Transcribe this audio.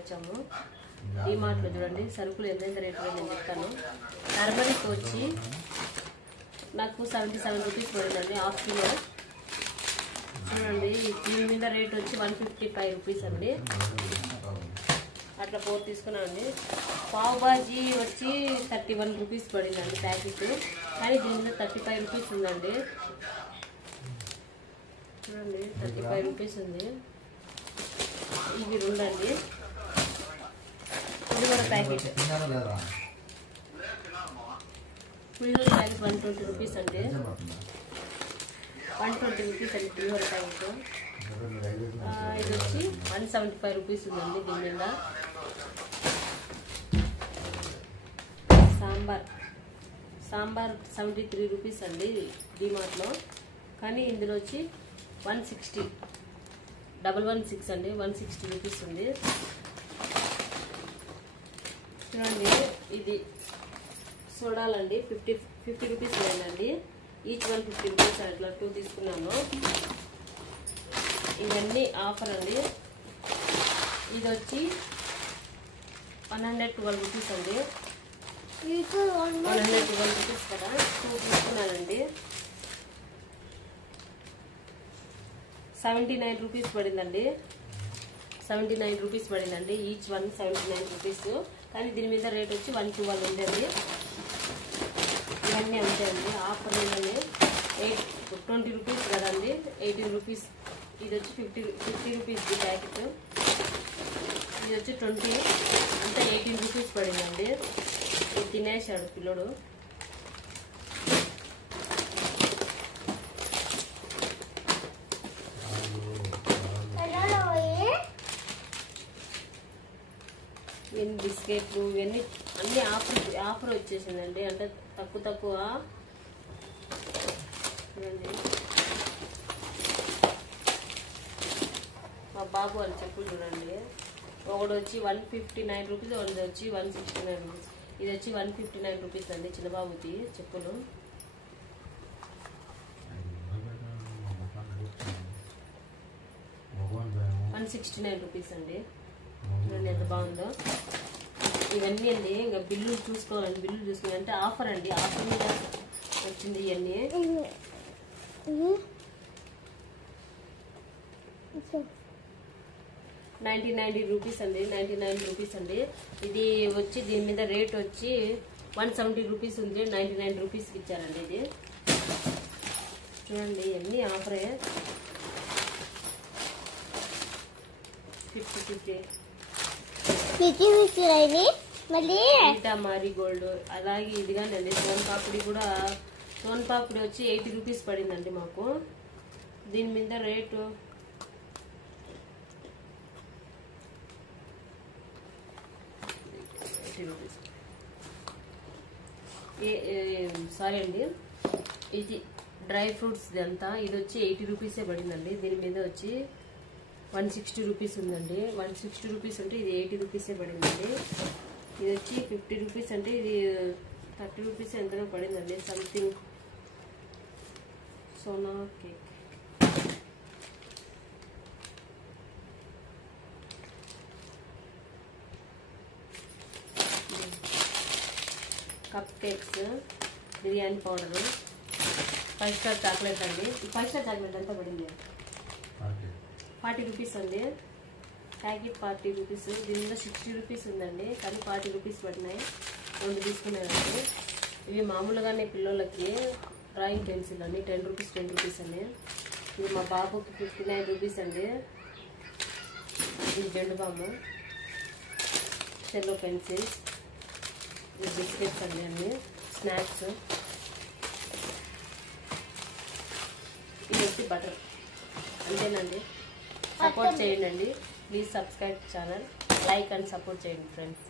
వచ్చాము. డిమార్ట్లో చూడండి సరుకులు ఎంత రేటుగా నేను చెప్తాను. టర్మరిక్ వచ్చి నాకు 77 రూపీస్ పడిందండి, హాఫ్ కిలో. చూడండి దీని మీద రేట్ వచ్చి 155 రూపీస్ అండి. అట్లా 4 తీసుకున్నామండి. పావ్ బాజీ వచ్చి 31 రూపీస్ పడిందండి ప్యాకెట్, కానీ దీని మీద 35 రూపీస్ ఉందండి. చూడండి 35 రూపీస్ ఉంది. ఇవి రెండండి. పులిహోర ప్యాకెట్ 120 రూపీస్ అండి. 120 రూపీస్ అండి పులిహోర ప్యాకెట్. ఇది వచ్చి 175 రూపీస్ ఉందండి. దీని మీద సాంబార్ 73 రూపీస్ అండి డిమార్ట్లో, కానీ ఇందులో వచ్చి 160 116 అండి, 160 రూపీస్ ఉంది. చూడండి ఇది సోడాలండి 50 రూపీస్ లేదండి, ఈచ్ 150 రూపీస్. అట్లా 2 తీసుకున్నాను. ఇవన్నీ ఆఫర్ అండి. ఇది వచ్చి 112 రూపీస్ అండి, 112 రూపీస్ కదా. 2 తీసుకున్నానండి. 79 రూపీస్ పడిందండి, 79 రూపీస్ పడిందండి. ఈచ్ 1 79 రూపీస్, కానీ దీని మీద రేట్ వచ్చి 112 ఉండేది. ఇవన్నీ ఉంటాయండి ఆఫర్. 20 రూపీస్ కదండి, 18 రూపీస్. ఇది వచ్చి 50 రూపీస్ ప్యాకెట్. ఇది వచ్చి 20 అంటే 18 రూపీస్ పడిందండి. ఇది తినేసాడు పిల్లడు. ఇవన్నీ బిస్కెట్లు ఇవన్నీ అన్ని ఆఫర్ వచ్చేసిందండి, అంటే తక్కువ. చూడండి మా బాబు వాళ్ళ చెప్పులు చూడండి. ఒకటి వచ్చి 159 రూపీస్, ఒకటి వచ్చి 169 రూపీస్. ఇది వచ్చి 159 రూపీస్ అండి చిన్నబాబుకి చెప్పులు. $169 రూపీస్ అండి. చూడండి ఎంత బాగుందో. ఇవన్నీ అండి ఇంకా బిల్లులు చూసుకోవాలండి. బిల్లులు చూసుకోవాలంటే ఆఫర్ అండి, ఆఫర్ మీద వచ్చింది ఇవన్నీ. 99 రూపీస్ అండి, 99 రూపీస్ అండి. ఇది వచ్చి దీని మీద రేట్ వచ్చి 170 రూపీస్ ఉంది, 99 రూపీస్కి ఇచ్చారండి. ఇది చూడండి ఇవన్నీ ఆఫరే. 50 మళ్ళీ మారీగోల్డ్. అలాగే ఇదిగానండి సోన్ పాపిడి కూడా. సోన్ పాపిడి వచ్చి 80 రూపీస్ పడిందండి మాకు. దీని మీద రేటు సారీ అండి, ఇది డ్రై ఫ్రూట్స్ ఇదంతా. ఇది వచ్చి 80 రూపీసే పడిందండి. దీని మీద వచ్చి 160 రూపీస్ ఉందండి. 160 రూపీస్ అంటే ఇది 80 రూపీసే పడిందండి. ఇది వచ్చి 50 రూపీస్ అంటే ఇది 30 రూపీస్ ఎంతనో పడిందండి. Something Sona cake. Cup cakes, biryani powder, 5 star chocolate అండి. 5 స్టార్ చాక్లెట్ ఎంత పడింది? 40 రూపీస్ అండి. Packet 40 rupees. దీని మీద 60 రూపీస్ ఉందండి, కానీ 40 రూపీస్ పడినాయి. 2 తీసుకున్నానండి. ఇవి మామూలుగానే పిల్లలకి డ్రాయింగ్ పెన్సిల్ అండి, 10 రూపీస్ 10 రూపీస్ అండి. ఇది మా బాబుకి 59 రూపీస్ అండి. ఇది జెండు బాము, షెల్లో పెన్సిల్స్, ఇది బిస్కెట్స్ అండి, అన్ని స్నాక్స్. ఇది వచ్చి బటర్. అంతేనండి. సపోర్ట్ చేయండి. Please subscribe channel, like and support చేయండి ఫ్రెండ్స్.